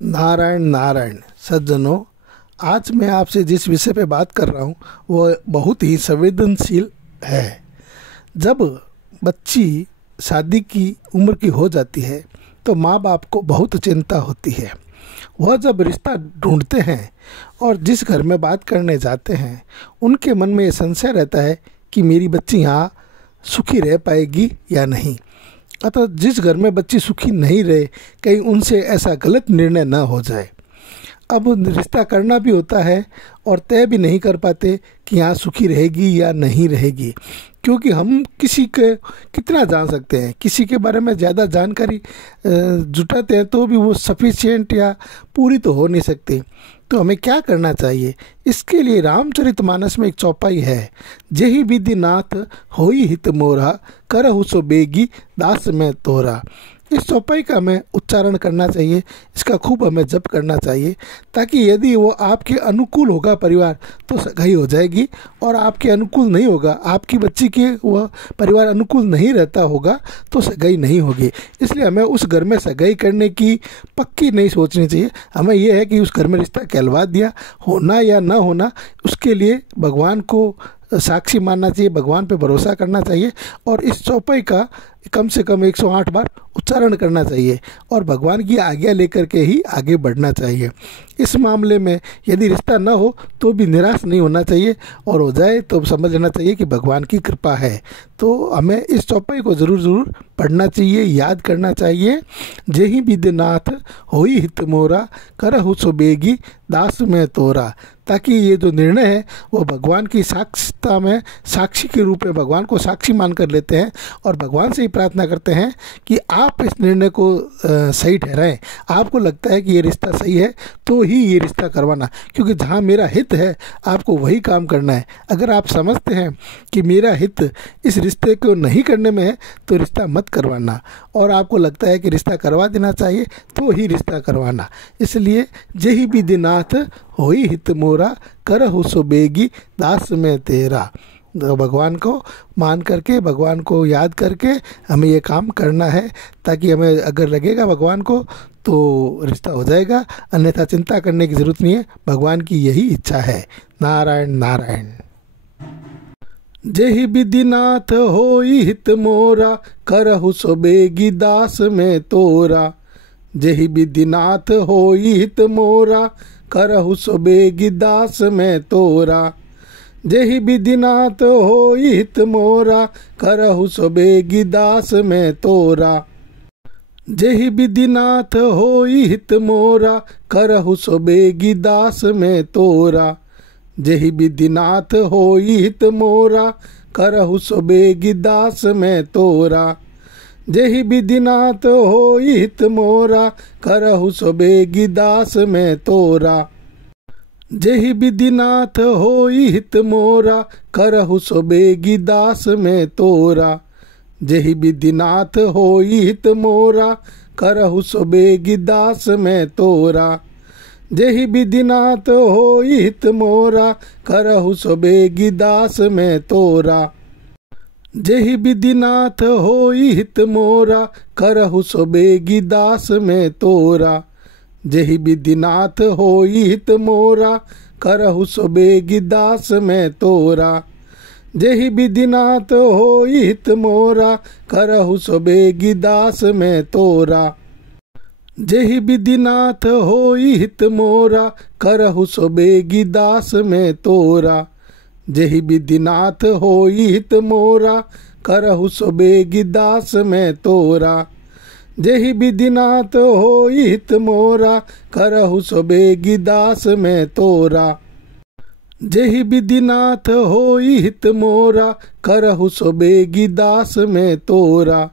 नारायण नारायण सज्जनों, आज मैं आपसे जिस विषय पे बात कर रहा हूँ वो बहुत ही संवेदनशील है। जब बच्ची शादी की उम्र की हो जाती है तो माँ बाप को बहुत चिंता होती है। वह जब रिश्ता ढूंढते हैं और जिस घर में बात करने जाते हैं उनके मन में ये संशय रहता है कि मेरी बच्ची यहाँ सुखी रह पाएगी या नहीं। अतः जिस घर में बच्ची सुखी नहीं रहे, कहीं उनसे ऐसा गलत निर्णय न हो जाए। अब रिश्ता करना भी होता है और तय भी नहीं कर पाते कि यहाँ सुखी रहेगी या नहीं रहेगी, क्योंकि हम किसी के कितना जान सकते हैं। किसी के बारे में ज़्यादा जानकारी जुटाते हैं तो भी वो सफिशिएंट या पूरी तो हो नहीं सकती। तो हमें क्या करना चाहिए? इसके लिए रामचरितमानस में एक चौपाई है, जेहि विधि नाथ होई हित मोरा, करहु सो बेगी दास में तोरा। इस चौपाई का हमें उच्चारण करना चाहिए, इसका खूब हमें जप करना चाहिए, ताकि यदि वो आपके अनुकूल होगा परिवार तो सगाई हो जाएगी, और आपके अनुकूल नहीं होगा, आपकी बच्ची के वह परिवार अनुकूल नहीं रहता होगा तो सगाई नहीं होगी। इसलिए हमें उस घर में सगाई करने की पक्की नहीं सोचनी चाहिए। हमें यह है कि उस घर में रिश्ता कहलवा दिया, होना या ना होना उसके लिए भगवान को साक्षी मानना चाहिए, भगवान पे भरोसा करना चाहिए और इस चौपाई का कम से कम 108 बार उच्चारण करना चाहिए और भगवान की आज्ञा लेकर के ही आगे बढ़ना चाहिए। इस मामले में यदि रिश्ता न हो तो भी निराश नहीं होना चाहिए, और हो जाए तो समझ लेना चाहिए कि भगवान की कृपा है। तो हमें इस चौपाई को ज़रूर पढ़ना चाहिए, याद करना चाहिए। जेहि विधिनाथ होई हित मोरा, करहु सो बेगी दास में तोरा। ताकि ये जो निर्णय है वो भगवान की साक्षिता में साक्षी के रूप में भगवान को साक्षी मान कर लेते हैं और भगवान से ही प्रार्थना करते हैं कि आप इस निर्णय को सही ठहराएं। आपको लगता है कि ये रिश्ता सही है तो ही ये रिश्ता करवाना, क्योंकि जहाँ मेरा हित है आपको वही काम करना है। अगर आप समझते हैं कि मेरा हित इस रिश्ते को नहीं करने में है तो रिश्ता मत करवाना, और आपको लगता है कि रिश्ता करवा देना चाहिए तो ही रिश्ता करवाना। इसलिए जेहि विधिनाथ होई हित मोरा, करहु सो बेगी दास में तेरा। तो भगवान को मान करके, भगवान को याद करके हमें ये काम करना है, ताकि हमें अगर लगेगा भगवान को तो रिश्ता हो जाएगा, अन्यथा चिंता करने की ज़रूरत नहीं है। भगवान की यही इच्छा है। नारायण नारायण। जेहि विधिनाथ होई हित मोरा, करहु सो बेगी दास में तोरा। जेहि विधिनाथ होई हित मोरा, करहु सो बेगी दास में तोरा। जेहि विधिनाथ होई हित मोरा, करहु सो बेगी दास में तोरा। जेहि विधिनाथ होई हित मोरा, करहु सो बेगी दास में तोरा। जेहि विधिनाथ होई हित मोरा, करहु सो बेगी दास में तोरा। जेहि विधिनाथ होई हित मोरा, करहु सो बेगी दास में तोरा। जेहि विधिनाथ होई हित मोरा, करहु सो बेगी दास में तोरा। जेहि विधिनाथ होई हित मोरा, करहु सो बेगी दास में तोरा। जेहि विधिनाथ होई हित मोरा, करहु सो बेगी दास में तोरा। जेहि विधिनाथ होई हित मोरा, करहु सो बेगी दास में तोरा। जेहि विधिनाथ होई हित मोरा, करहु सो बेगी दास में तोरा। जेहि विधिनाथ होई हित मोरा, करहु सो बेगी दास में तोरा। जेहि विधिनाथ होई हित मोरा, करहु सो बेगी दास में तोरा। जेहि विधिनाथ होई हित मोरा, करहु सो बेगी दास में तोरा। जेहि विधिनाथ होई हित मोरा, करहु सो बेगी दास में तोरा। जेहि विधिनाथ होई हित मोरा, करहु सो बेगी दास में तोरा।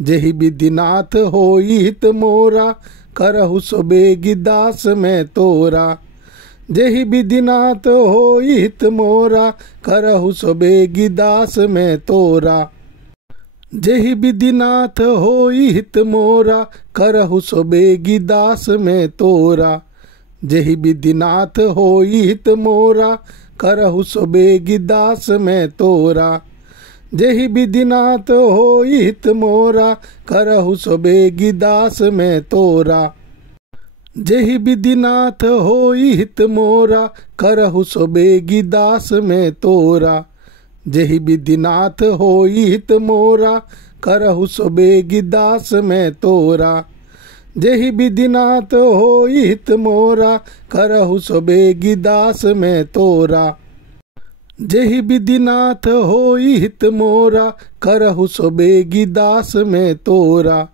जेहि विधिनाथ होई हित मोरा, करहु सो बेगी दास में तोरा। जेहि विधिनाथ होई हित मोरा, करहु सो बेगी दास में तोरा। जेहि विधिनाथ होई हित मोरा, करहु सो बेगी दास में तोरा। जेहि विधिनाथ होई हित मोरा, करहु सो बेगी दास में तोरा। जेहि विधिनाथ होई हित मोरा, करहु सो बेगी दास में तोरा। जेहि विधिनाथ होई हित मोरा, करहु सो बेगी दास में तोरा। जेहि विधिनाथ होई हित मोरा, करहु सो बेगी दास में तोरा। जेहि विधिनाथ होई हित मोरा, करहु सो बेगी दास में तोरा। जेहि विधिनाथ होई हित मोरा, करहु सो बेगी दास में तोरा।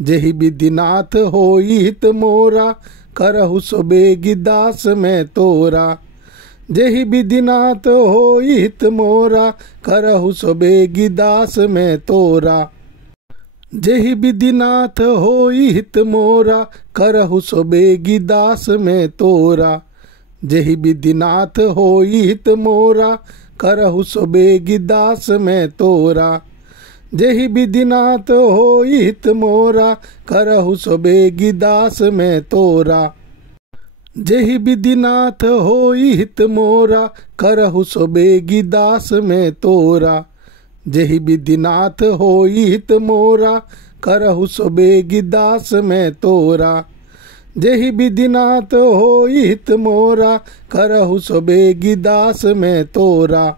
जेहि विधिनाथ होई हित मोरा, करहु सो बेगी दास में तोरा। जेहि विधिनाथ होई हित मोरा, करहु सो बेगी दास में तोरा। जेहि विधिनाथ होई हित मोरा, करहु सो बेगी दास में तोरा। जेहि विधिनाथ होई हित मोरा, करहु सो बेगी दास में तोरा। जेहि विधिनाथ होई हित मोरा, करहु सो बेगी दास में तोरा। जेहि विधिनाथ होई हित मोरा, करहु सो बेगी दास में तोरा। जेहि विधिनाथ होई हित मोरा, करहु सो बेगी दास में तोरा। जेहि विधिनाथ होई हित मोरा, करहु सो बेगी दास में तोरा।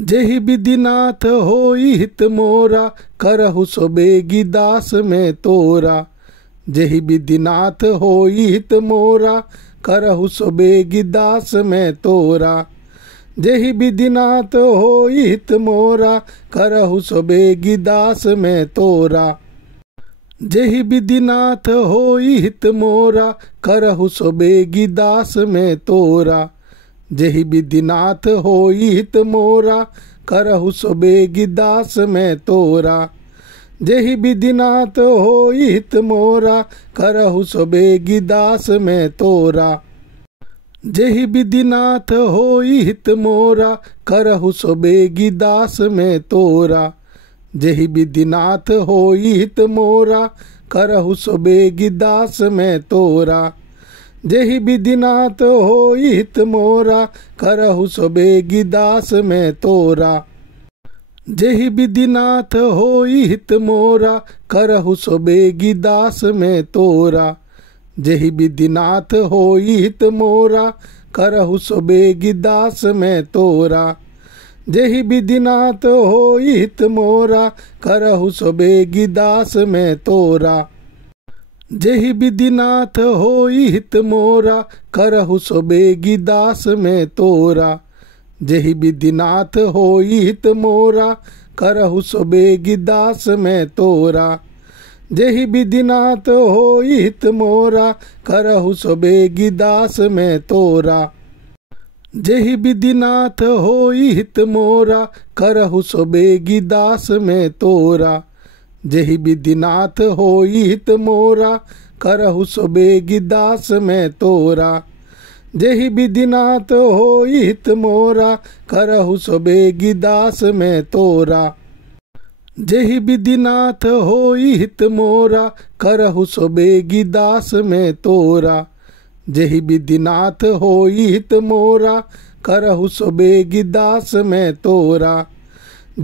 जेहि विधिनाथ होई हित मोरा, करहु सो बेगी दास में तोरा। जेहि विधिनाथ होई हित मोरा, करहु सो बेगी दास में तोरा। जेहि विधिनाथ होई हित मोरा, करहु सो बेगी दास में तोरा। जेहि विधिनाथ होई हित मोरा, करहु सो बेगी दास में तोरा। जेहि विधिनाथ होई हित मोरा, करहु सो बेगी दास में तोरा। जेहि विधिनाथ होई हित मोरा, करहु सो बेगी दास में तोरा। जेहि विधिनाथ होई हित मोरा, करहु सो बेगी दास में तोरा। जेहि विधिनाथ होई हित मोरा, करहु सो बेगी दास में तोरा। जेहि विधिनाथ होई हित मोरा, करहु सो बेगी दास में तोरा। जेहि विधिनाथ होई हित मोरा, करहु सो बेगी दास में तोरा। जेहि विधिनाथ होई हित मोरा, करहु सो बेगी दास में तोरा। जेहि विधिनाथ होई हित मोरा, करहु सो बेगी दास में तोरा। जेहि विधिनाथ होई हित मोरा, करहु सो बेगी दास में तोरा। जेहि विधिनाथ होई हित मोरा, करहु सो बेगी दास में तोरा। जेहि विधिनाथ होई हित मोरा, करहु सो बेगी दास में तोरा। जेहि विधिनाथ होई हित मोरा, करहु सो बेगी दास में तोरा। जेहि विधिनाथ होई हित मोरा, करहु सो बेगी दास में तोरा। जेहि विधिनाथ होई हित मोरा, करहु सो बेगी दास में तोरा। जेहि विधिनाथ होई हित मोरा, करहु सो बेगी दास में तोरा। जेहि विधिनाथ होई हित मोरा, करहु सो बेगी दास में तोरा।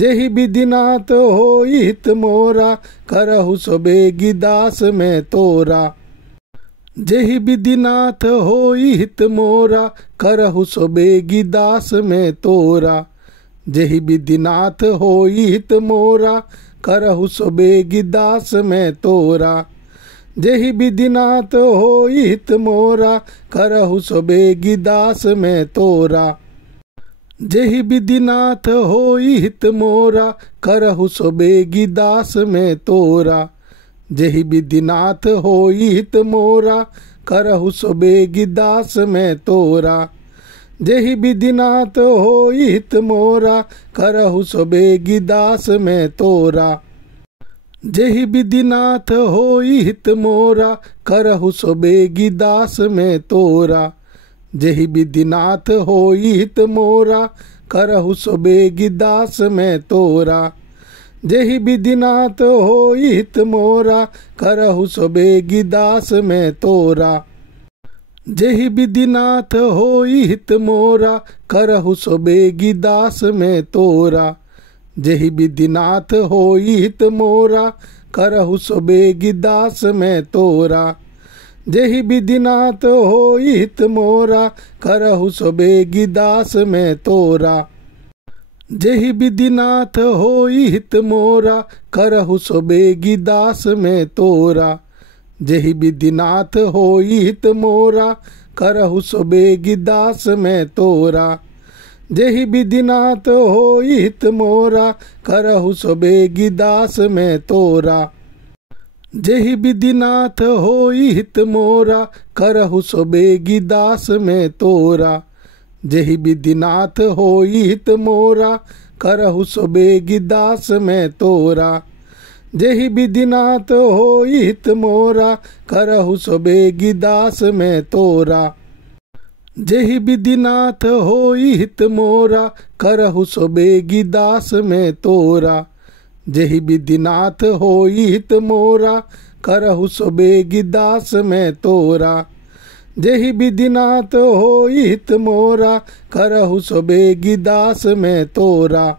जेहि विधिनाथ होई हित मोरा, करहु सो बेगी दास में तोरा। जेहि विधिनाथ होई हित मोरा, करहु सो बेगी दास में तोरा। जेहि विधिनाथ होई हित मोरा, करहु सो बेगी दास में तोरा। जेहि विधिनाथ होई हित मोरा, करहु सो बेगी दास में तोरा। जेहि विधिनाथ होई हित मोरा, करहु सो बेगी दास में तोरा। जेहि विधिनाथ होई हित मोरा, करहु सो बेगी दास में तोरा। जेहि विधिनाथ होई हित मोरा, करहु सो बेगी दास में तोरा। जेहि विधिनाथ होई हित मोरा, करहु सो बेगी दास में तोरा। जेहि विधिनाथ होई हित मोरा, करहु सो बेगी दास में तोरा। जेहि विधिनाथ होई हित मोरा, करहु सो बेगी दास में तोरा। जेहि विधिनाथ होई हित मोरा, करहु सो बेगी दास में तोरा। जेहि विधिनाथ होई हित मोरा, करहु सो बेगी दास में तोरा। जेहि विधिनाथ होई हित मोरा, करहु सबेगी दास में तोरा। जेहि विधिनाथ होई हित मोरा, करहु सबेगी दास में तोरा। जेहि विधिनाथ होई हित मोरा, करहु सबेगी दास में तोरा। जेहि विधिनाथ होई हित मोरा, करहु सबेगी दास में तोरा। जेहि विधिनाथ होई हित मोरा, करहु सबेगी दास में तोरा। जेहि विधिनाथ होई हित मोरा, करहु सबेगी दास में तोरा। जेहि विधिनाथ होई हित मोरा, करहु सबेगी दास में तोरा। जेहि विधिनाथ होई हित मोरा, करहु सबेगी दास में तोरा। जेहि विधिनाथ होई हित मोरा, करहु सबेगी दास में तोरा। जेहि विधिनाथ होई हित मोरा, करहु सबेगी दास में तोरा।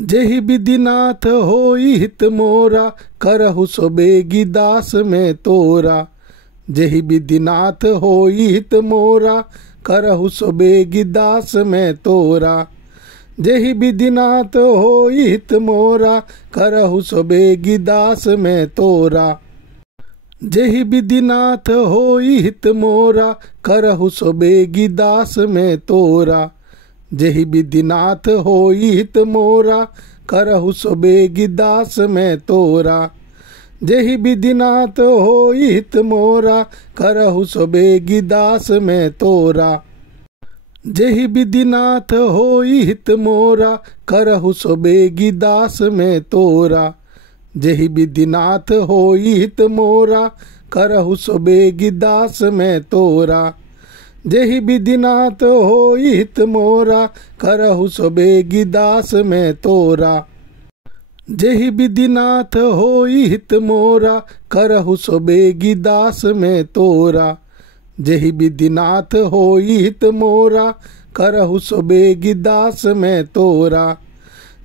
जेहि विधिनाथ होई हित मोरा, करहु सबेगी दास में तोरा। जेहि विधिनाथ होई हित मोरा, करहु सबेगी दास में तोरा। जेहि विधिनाथ होई हित मोरा, करहु सबेगी दास में तोरा। जेहि विधिनाथ होई हित मोरा, करहु सबेगी दास में तोरा। जेहि विधिनाथ होई हित मोरा, करहु सबेगी दास में तोरा। जेहि विधिनाथ होई हित मोरा, करहु सबेगी दास में तोरा। जेहि विधिनाथ होई हित मोरा, करहु सबेगी दास में तोरा। जेहि विधिनाथ होई हित मोरा, करहु सबेगी दास में तोरा। जेहि विधिनाथ होई हित मोरा, करहु सबेगी दास में तोरा। जेहि विधिनाथ होई हित मोरा, करहु सबेगी दास में तोरा। जेहि विधिनाथ होई हित मोरा, करहु सबेगी दास में तोरा।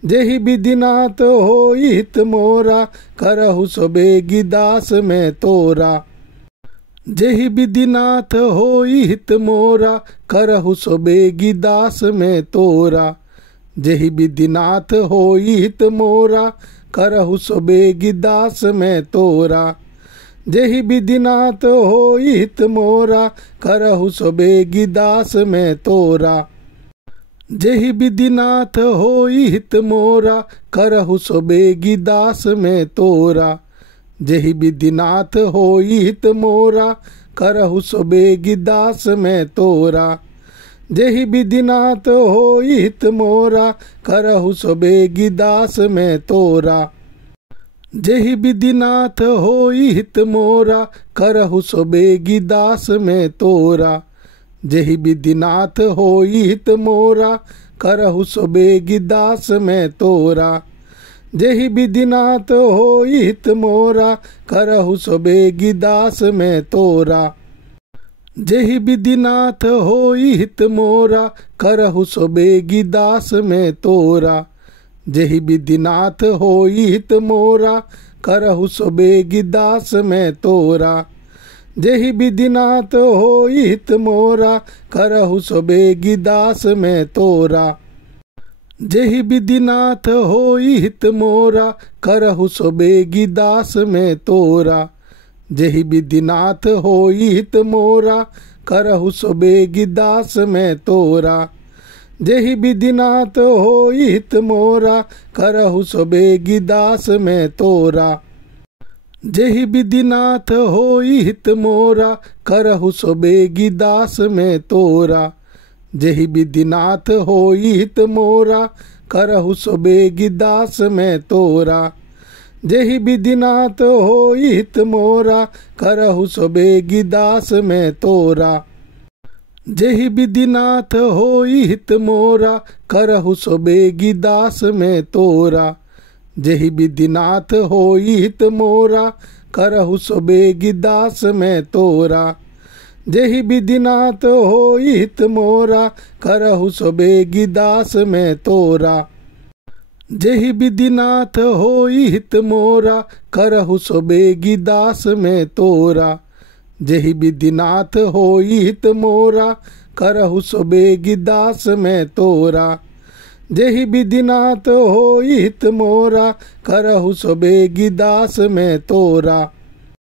जेहि विधिनाथ होई हित मोरा, करहु सबेगी दास में तोरा। जेहि विधिनाथ होई हित मोरा, करहु सबेगी दास में तोरा। जेहि विधिनाथ होई हित मोरा, करहु सबेगी दास में तोरा। जेहि विधिनाथ होई हित मोरा, करहु सबेगी दास में तोरा। जेहि विधिनाथ होई हित मोरा, करहु सबेगी दास में तोरा। जेहि विधिनाथ होई हित मोरा, करहु सबेगी दास में तोरा। जेहि विधिनाथ होई हित मोरा, करहु सबेगी दास में तोरा। जेहि विधिनाथ होई हित मोरा, करहु सबेगी दास में तोरा। जेहि विधिनाथ होई हित मोरा, करहु सबेगी दास में तोरा। जेहि विधिनाथ होई हित मोरा, करहु सबेगी दास में तोरा। जेहि विधिनाथ होई हित मोरा, करहु सबेगी दास में तोरा। जेहि विधिनाथ होई हित मोरा, करहु सबेगी दास में तोरा। जेहि विधिनाथ होई हित मोरा, करहु सबेगी दास में तोरा। जेहि विधिनाथ होई हित मोरा, करहु सबेगी दास में तोरा। जेहि विधिनाथ होई हित मोरा, करहु सबेगी दास में तोरा। जेहि विधिनाथ होई हित मोरा, करहु सबेगी दास में तोरा। जेहि विधिनाथ होई हित मोरा, करहु सबेगी दास में तोरा। जेहि विधिनाथ होई हित मोरा, करहु सबेगी दास में तोरा। जेहि विधिनाथ होई हित मोरा, करहु सबेगी दास में तोरा। जेहि विधिनाथ होई हित मोरा, करहु सबेगी दास में तोरा। जेहि विधिनाथ होई हित मोरा, करहु सबेगी दास में तोरा। जेहि विधिनाथ होई हित मोरा, करहु सबेगी दास में तोरा। जेहि विधिनाथ होई हित मोरा, करहु सबेगी दास में तोरा। जेहि विधिनाथ होई हित मोरा, करहु सो बेगी दास मैं तोरा। जेहि विधिनाथ होई हित मोरा, करहु सो बेगी दास मैं तोरा।